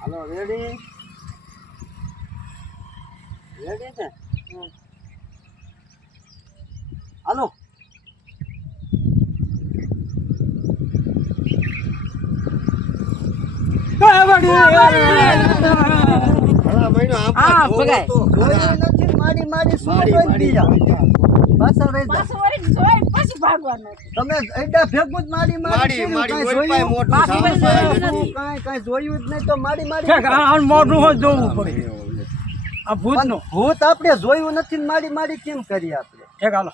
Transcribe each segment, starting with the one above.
હાલો ready ready છે હાલો તમે એડા ભેગું જ માડી માડી કઈ જોયું જ નહીં તો માડી માડી મોઢું જોવું પડે આ ભૂત નું ભૂત આપણે જોયું નથી ને માડી માડી કેમ કરીએ આપણે એક હાલો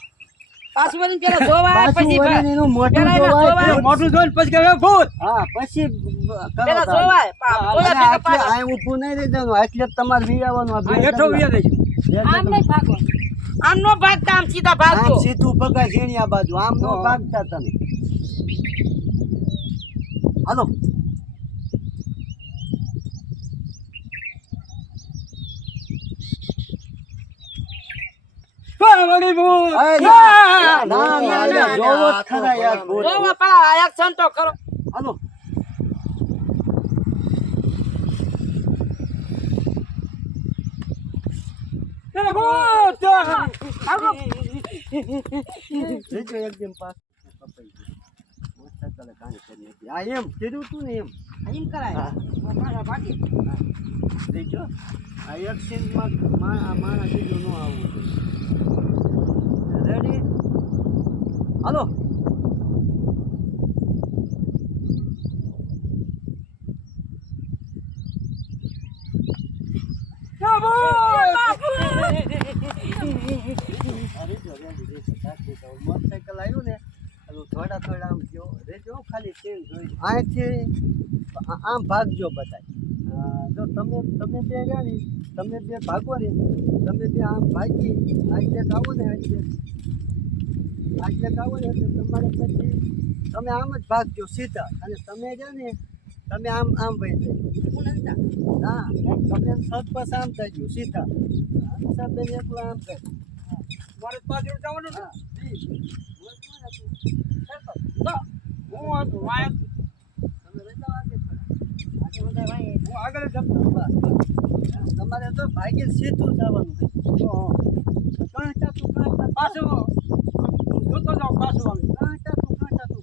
પાછું વળી પેલા જોવાય પછી એનું મોઢું પેલા એના જોવાય જોવાય. મોઢું જોઈને પછી કહે ભૂત હા પછી પેલા જોવાય આ ઊભું નહીં રહી જવાનું એટલે જ તમારે વિયાવાનું આ બે હેઠો વિયા દેજો આમ નહીં ભાગો આમ નો ભાગતા આમ સીધા આમ ભાગજો સીધું પગાર ઝીણિયા બાજુ આમ નો ભાગતા તમે હાલો વળી ભૂત ના જોવો જ ખરા યાર ભૂત. જોવા પેલા એક્શન તો કરો હાલો ભૂત ભાગો રેજો એકદમ પાસ કપાઈ ગયું. મોટરસાઇકલે કાંઈ કરી નથી. આ એમ કીધું તું ને એમ એમ કરાય પાછા ભાગી રેજો આ એક્સિડન્ટમાં માણસ કીધું ન આવવું જોઈએ. રેડી હાલો મોટરસાઇકલ આવ્યું ને થોડા થોડા આમ જો રેજો ખાલી ચેન્જ જોઈ અહીંથી આમ ભાગજો બધાય જો તમે બે રહ્યા ને તમે બે ભાગો ને તમે બે આમ ભાગી આટલે આવો ને આટલે આવો ને એટલે તમારે પછી તમે આમ જ ભાગજો સીધા અને તમે રહ્યા ને તમે આમ આમ વહી જજો હા તમે સત બસ આમ થજો સીધા બેન એકલા આમ થાય મારે પાછળ જવાનું ને હા હું હતું વાય તમે રહેતા વાગે હું આગળ જતો તમારે તો ભાગ્ય સીધું જવાનું કાંટાતું પાછું જોતો જાવ પાછું આવે કાંટાતું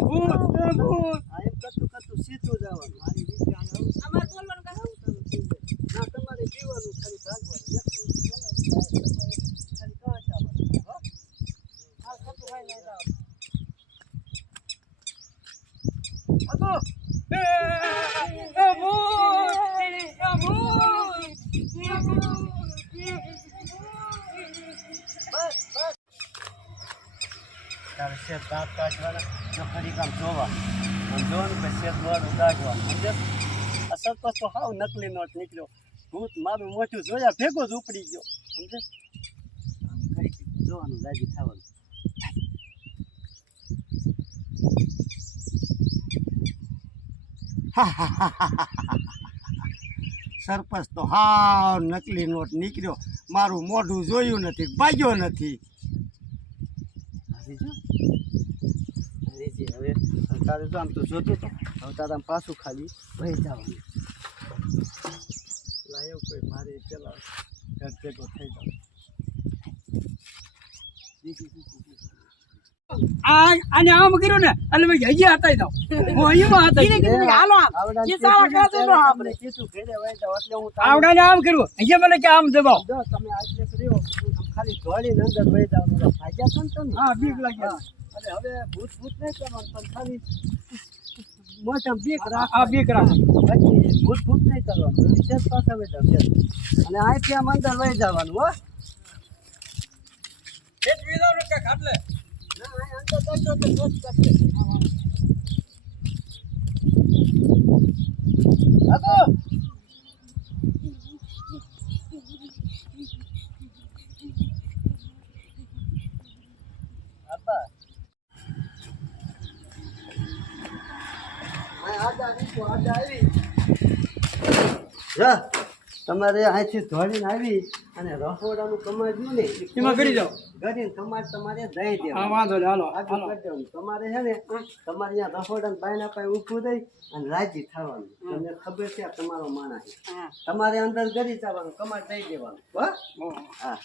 ભૂત ભૂત આ એમ કરતું સીધું જવાનું મારી રીતે અમાર બોલવાનું કામ ના તમારે પીવાનું ખાલી ભાગવાનું ખાલી કાંટાવાનું હાલ ખતું ભાઈ નહીં જાવ હતો એ તારે શેત દાંત કાઢવાના જો ખરી કામ જોવા આમ જોવાનું કે શેત મોઢું કાઢવા સમજે અસર તો હાવ નકલી નોટ નીકળ્યો ભૂત મારું મોઢું જોયા ભેગો જ ઉપડી ગયો સમજે આમ ખરી જોવાનું રાજી થવાનું સરપંચ તો હાવ નકલી નોટ નીકળ્યો મારું મોઢું જોયું નથી ભાગ્યો નથી હવે તારે તો આમ તો જોતું તો હવે તારે આમ પાછું ખાલી વહી જવાનું લાયો કોઈ મારે પેલા ઘર ભેગો થઈ જાવ આને આમ કર્યું ને એટલે મેં હજી હતા જાવ હું અહીંયા હતા હાલો આમ એ સારા કાજે નો આપણે કીધું ઘરે વહી જાવ એટલે હું આવડાને આમ કર્યું અહીંયા મને કે આમ દબાવ જો તમે આટલે કર્યો ખાલી ધોળીને અંદર વહી જવાનું ભાગ્યા છો ને તમે હા બીક લાગ્યા અને હવે ભૂત નહીં કરવાનું પણ ખાલી મોટા બીક રાખ આ બીક રાખ પછી ભૂત નહીં કરવાનું પછી શેત પાસે વહી જાવ અને અહીંથી આમ અંદર વહી જવાનું હો એક વિધાનું કે ખાટલે ના અહીં અંદર જશો તો શોધ કરશે હાલો આપા તમારે અહીંથી ધોળીને આવી અને રસોડાનું કમાડ્યું ને એમાં કરી દો. કરીને તમારે દઈ દેવાનું. હા વાંધો નહીં હાલો આગળ હાલો કરી દેવાનું. તમારે છે ને તમારે અહીંયા રસોડા બાયના પાસે ઊભું થઈ અને રાજી થવાનું. તમને ખબર છે આ તમારો માણસ છે. તમારે અંદર ગરી જવાનું કમાડ દઈ દેવાનું. હા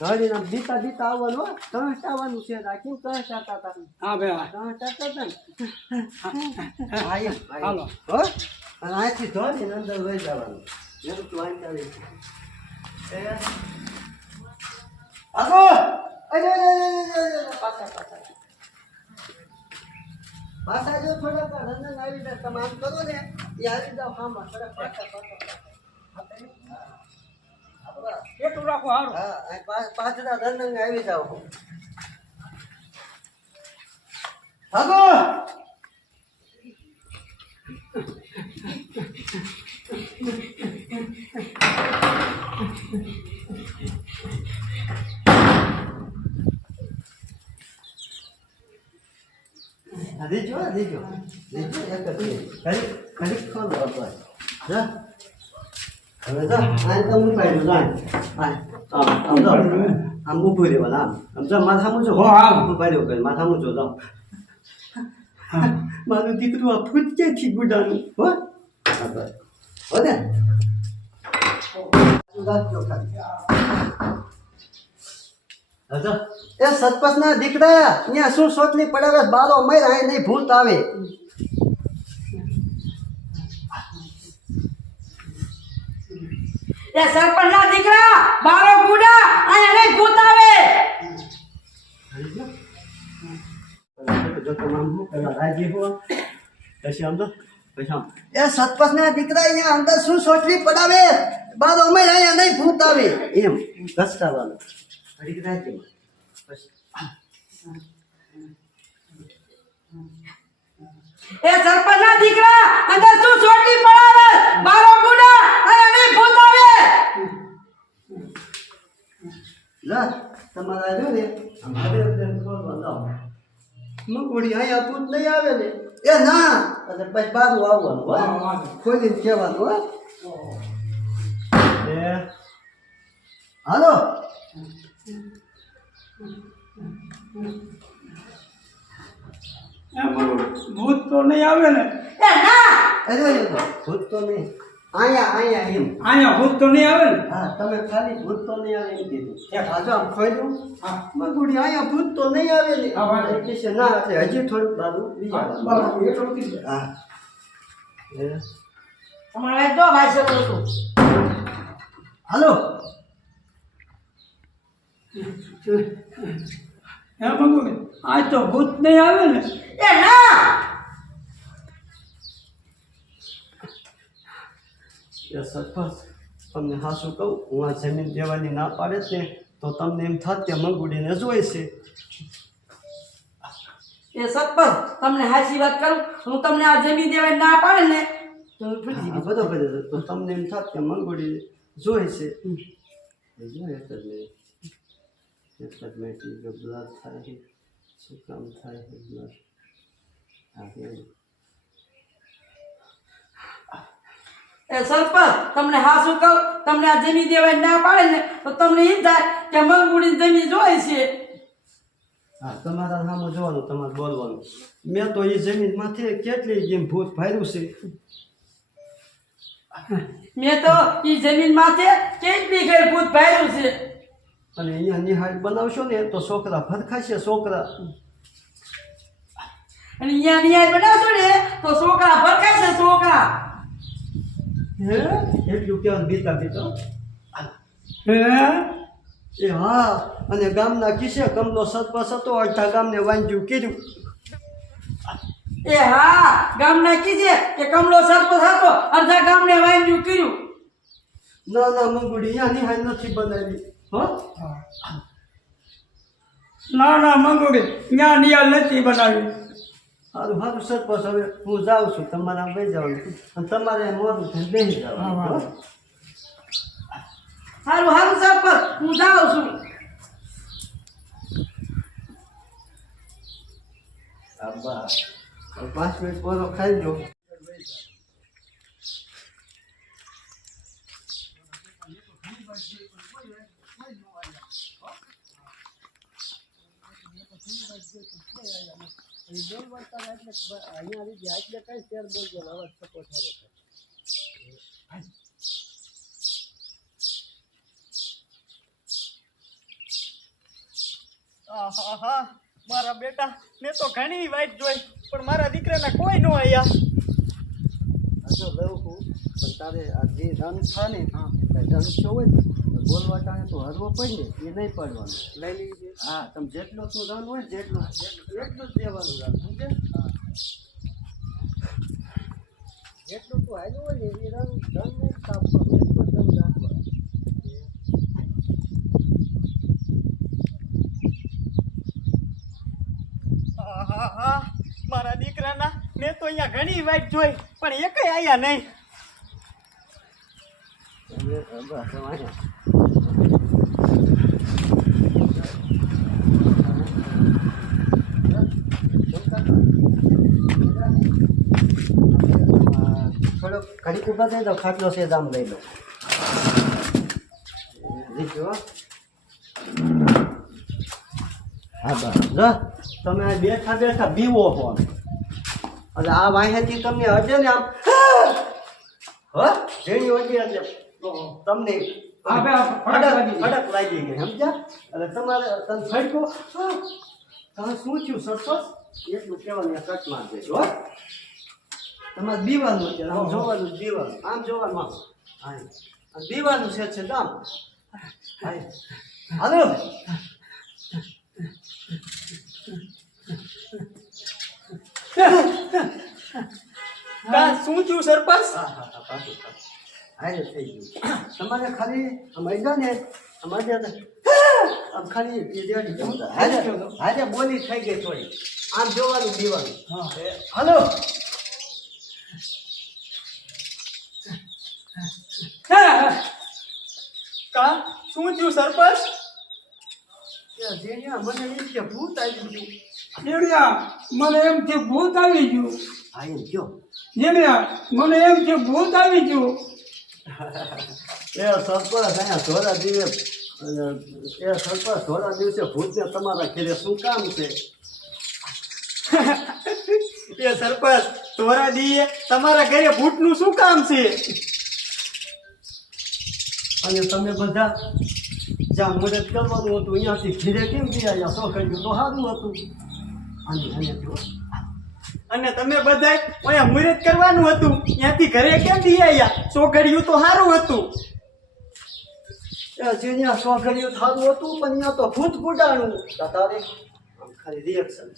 ઘડીને આમ દીતા દીતા આવવાનું હો. કંસ આવવાનું છે કેમ કંસ આવતા હતા હા ભાઈ કંસ આવતા હતા ને હા એમ હાલો. હો અને અહીંથી ધોઈને અંદર લઈ જવાનું. એમ તું અહીં આવી આગો પાછા જો થોડાક રંજન આવી જાય તમે આમ કરો ને એ આવી જાવ હામાં થોડાક એટલું રાખો હારું. હા પાછળ રંજન આવી જાવ આગો દેજો દેજો દેજો એક ખરી ખોલો બાપા જા હવે જા આ તો હું પાડું જા આમ ઊભું રહેવાનું આમ જા માથામાં જો હો આમ હું પાડ્યો કે માથામાં જો જાઓ મારું દીકરું આ ફૂટકેથી ગુડાનું હો હો ને એ સતપસ ના દીકરા અહીંયા શું સોટલી પડાવે બારો મર આ નહીં ભૂત આવે એ સરપંચ ના દીકરા બારો ગુડા અહીંયા નહીં ભૂત આવે. જો તમામ હું પેલા રાજી હો પછી આમ તો પછી આમ એ સતપસ ના દીકરા અહીંયા અંદર શું સોટલી પડાવે બારો મર અહીંયા નહીં ભૂત આવે એમ ઘસતાવાનું ઘડીક રાજ્યમાં એ સરપંચ ના દીકરા અંદર શું ચોટલી પડાવે બારો ગુડા અહીંયા નહીં ભૂત આવે. લા તમારા જો ને આમ હવે ખોલવા જાઓ મગોડી અહીંયા પૂત નહીં આવે ને એ ના એટલે પછી બારું આવવાનું હો ખોલીને કહેવાનું હો એ હાલો એમ બોલો ભૂત તો નહીં આવે ને. એ ના અરે ભૂત તો નહીં અહીંયા એમ અહીંયા ભૂત તો નહીં આવે ને. હા તમે ખાલી ભૂત તો નહીં આવે એમ કીધું હાજો આમ ખોલ્યું મગોડી અહીંયા ભૂત તો નહીં આવે ને હા, વાંધો એ કહેશે ના એટલે હજી થોડુંક બારું બીજા બરાબર એટલું કીધું. હા એ તમારે જો ભાઈ શકો છો. હાલો એમ મંગુ આજ તો ભૂત નહીં આવે ને. એ ના એ સરપંચ તમને હાસું કહું હું આ જમીન દેવાની ના પાડે છે તો તમને એમ થાત કે મંગુડીને જોઈ છે એ સરપંચ તમને હાચી વાત કરું હું તમને આ જમીન દેવાય ના પાડે ને તો ભૂલી આ બરોબર છે. તો તમને એમ થાત કે મંગુડી જોઈ છે એ જો એક જ મિનિટ જો બ્લડ થાય છે શું કામ થાય છે બ્લડ હા કેમ એ સરપંચ તમને હાસું કહું તમને આ જમીન દેવાય ના પાડે ને તો તમને એમ થાય કે મંગુડી જમીન જોઈ છે. હા તમારા સામે જોવાનું તમારે બોલવાનું મેં તો એ જમીનમાંથી કેટલી જેમ ભૂત ફાર્યું છે મેં તો ઈ જમીન માથે કેટલી ઘર ભૂત ભાર્યું છે. અને અહીંયા નિહાળ બનાવશો ને તો છોકરા ફરખાશે છોકરા અને અહીંયા ન્યાય બનાવશો ને તો છોકરા ભરકાશે છોકરા. હે એટલું કેવાનું બીતા બીતા હે એ હા અને ગામના કિસ્સે કમલો સરપંચ હતો અડધા ગામને વાંચ્યું કીધું એ હા ગામના કીધે કે કમલો સરપંચ હતો અડધા ગામને વાંચ્યું કર્યું. ના મંગુડી અહીંયા નિહાળ નથી બનાવી હો ના મંગુડી ત્યાં નિયાલ નથી બનાવી. સારું સરપંચ હવે હું જાઉં છું તમારે આમ લઈ જવાનું અને તમારે મોડું થઈને બેસી જવાનું હો? સારું સારું સરપંચ હું જાઉં છું. અબ્બા 5 મિનિટ પૂરો ખાઈ લો અહીંયા આવી ગયા એટલે કઈ શેર બોલજો અવાજ સપો સારો આહાહા, મારા બેટા મેં તો ઘણી વાઈટ જોઈ પણ મારા દીકરાના કોઈ ન આયા. જો લઉં છું પણ તારે આ જે ધન છે ને ધન છો હોય ને બોલવા ટાણે તો હરવો પડે એ નહીં પડવાનું લઈ લીજે. હા તમે જેટલો તું ધન હોય જેટલું એટલું જ દેવાનું ધન સમજે. હા જેટલું તું હાલ્યું હોય ને એ ધન નહીં કાપવાનું એટલું ધન રાખવાનું. આહાહા, મારા દીકરાના મેં તો અહીંયા ઘણી વાઈટ જોઈ પણ એકેય આયા નહીં. થોડોક ઘડીક ઉભા થઈ જાઓ ખાટલો છે આમ લઈ લો. લીધો હા બસ જો તમે બેઠા બેઠા બીવો છો એટલે આ વાંહેથી તમને હજે ને આમ જેની વધી એટલે તમને ફડક લાગી ગઈ સમજ્યા. એટલે તમારે તમે ફડકો તમે શું થયું સરપંચ એટલું કહેવાનું કટ માર દેજો. તમારે બીવાનું છે આમ જોવાનું બીવાનું આમ જોવાનું હા બીવાનું છે આમ હાલો. શું થયું સરપંચ? હારે થઈ ગયું તમારે ખાલી મૈદા ને અમારે આમ ખાલી હારે બોલી થઈ ગઈ થોડી આમ જોવાનું બીવાનું. હાલો કા શું થયું સરપંચ? મને એમ કે ભૂત આવી ગયું. જેવડ્યા મને એમ છે ભૂત આવી ગયું. હા એમ કયો જેવડ્યા મને એમ છે ભૂત આવી ગયું. એ સરપંચ અહીંયા ધોરા દિવસ એ સરપંચ ધોરા દિવસે ભૂતને તમારા ઘરે શું કામ છે? એ સરપંચ તોરા દીએ તમારા ઘરે ભૂતનું શું કામ છે? અને તમે બધા જ્યાં મદદ કરવાનું હતું અહીંયાથી ઘીરે કેમ ગયા સો કર્યું તો સારું હતું. અને જો અને તમે બધા અહીંયા મુહૂર્ત કરવાનું હતું ત્યાંથી ઘરે કેમ દી આયા? સોગડિયું તો સારું હતું. જેને સો કર્યું સારું હતું પણ અહીંયા તો ભૂત ગુડાણું તારે ખાલી રિએક્શન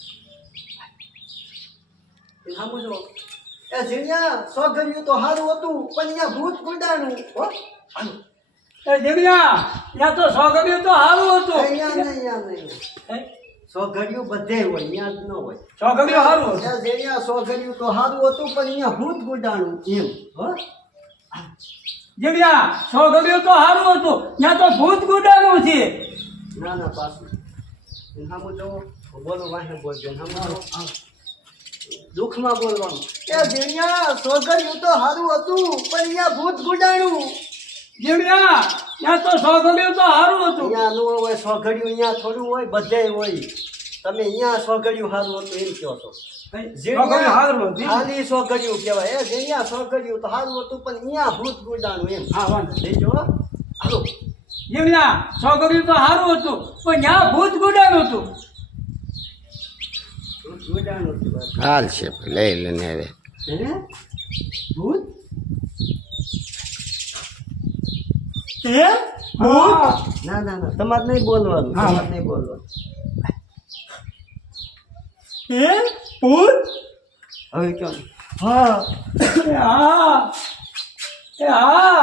સમજો. એ જેને સો કર્યું તો સારું હતું પણ અહીંયા ભૂત ગુડાણું હો. એ જેવડ્યા ત્યાં તો સોગડિયું તો સારું હતું. અહીંયા નહીં સોગડિયું બધે હોય અહીંયા જ ન હોય. સોગડિયું સારું હતું. જેને સોગડિયું તો સારું હતું પણ અહીંયા ભૂત ગુડાણું એમ હો. જેવડ્યા સોગડિયું તો સારું હતું ત્યાં તો ભૂત ગુડાનું છે. ના ના પાછું સામુ જો બોલો વાહે બોલજો સામુ દુઃખમાં બોલવાનું. એ જેણિયા સોગડિયું તો સારું હતું પણ અહીંયા ભૂત ગુડાણું. જેવડ્યા ત્યાં તો સોગડિયું તો સારું હતું. અહીંયા નો હોય સોગડિયું અહીંયા થોડું હોય બધે હોય. તમે અહીંયા સોગડિયું સારું હતું એમ કહો છો. સોગડિયું સારું હતું. ખાલી સોગડિયું કહેવાય. એ જેણિયા સોગડિયું તો સારું હતું પણ અહીંયા ભૂત ગુડાણું એમ. હા વાંધો લેજો હાલો. જેવડ્યા સોગડિયું તો સારું હતું પણ ત્યાં ભૂત ગુડાનું હતું. ભૂત ગુડાણું હતું. હાલ છે લઈ લઈને હવે હે ભૂત હે ભૂત? ના ના ના તમારે નહીં બોલવાનું. હા. તમારે નહીં બોલવાનું. હે ભૂત? હવે કેમ હા એ હા એ હા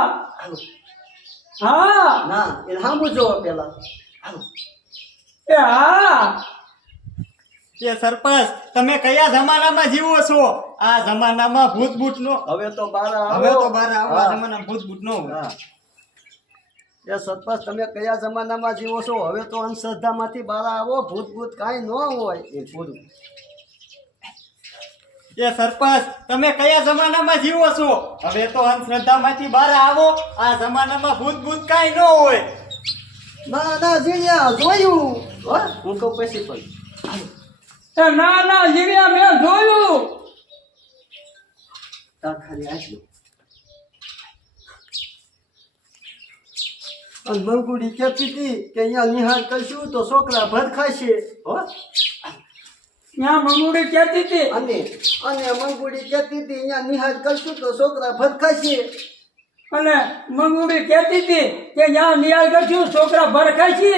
હા ના એ સામુ જોવો પેલા. એ હા એ સરપંચ તમે કયા જમાનામાં જીવો છો? આ જમાનામાં ભૂત ભૂત નો હવે તો બાર હવે તો બાર આવા હા. જમાનામાં ભૂત ભૂત નો હોય. હા. એ સરપંચ તમે કયા જમાનામાં જીવો છો? હવે તો અંધશ્રદ્ધામાંથી બહાર આવો. ભૂત ભૂત કાંઈ ન હોય એ પૂરું. એ સરપંચ તમે કયા જમાનામાં જીવો છો? હવે તો અંધશ્રદ્ધામાંથી બહાર આવો. આ જમાનામાં ભૂત ભૂત કાંઈ ન હોય. ના ના જીણ્યા જોયું હો? હું કહું પછી પણ એ ના ના જીવ્યા મેં જોયું. તાર ખાલી આટલું. અને મંગુડી કહેતી હતી કે અહીંયા નિહાળ કરશું તો છોકરા ભર ખાશે હો. ત્યાં મંગુડી કહેતી હતી અને મંગુડી કહેતી હતી અહીંયા નિહાળ કરશું તો છોકરા ભર ખાશે. અને મંગુડી કહેતી હતી કે જ્યાં નિહાળ કરશું છોકરા ભરખાય છે.